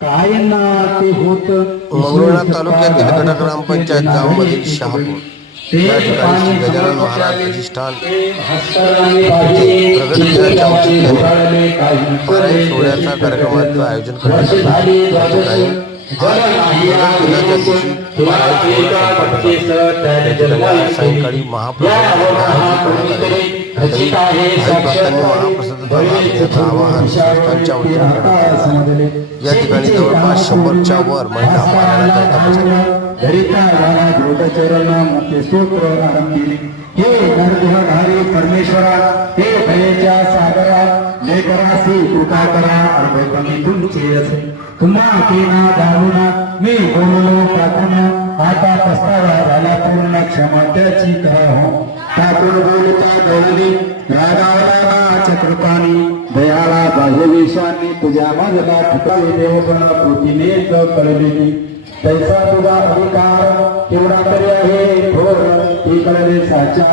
काय ना ते होत मंगरुळा तालुक्यातील गट ग्रामपंचायत गावामधील शहापूर या ठिकाणी श्री गजानन महाराज अधिष्ठान येथे प्रगट दिनाच्या औचित्याने पारायण सोहळ्याचा कार्यक्रमाचं आयोजन करण्यात आले. या ठिकाणी आज प्रगट दिनाच्या दिवशी पारायण सोहळा संपन्न झाला. या ठिकाणी आज सायंकाळी महाप्रसाद आयोजन करण्यात आले. तरी भाविक भक्तांनी महाप्रसादाचा लाभ घेण्याचं आवाहन संस्थांच्या वतीने करण्यात आले. या ठिकाणी जवळपास 100च्या वर महिला पारायणाकरिता बसल्या. हे नरदेहधारी परमेश्वरा, हे भयेच्या सागरा, लेकरासी कृपा करा, अर्भकमी तुमचे असे. पुन्हा केना जाणून मी बोललो टाकून, आता पस्तावा झाला पूर्ण, क्षमा त्याची करा हो. ठाकूर बोलता गौरी रागावला चक्रपाणी, दयाला बाह्यवेशांनी तुझ्या माझला ठिकाणी देवपणा कृतीनेच कळलेली. तैसा तुझा अधिकार केवढा तरी आहे थोर, ती कळले साचा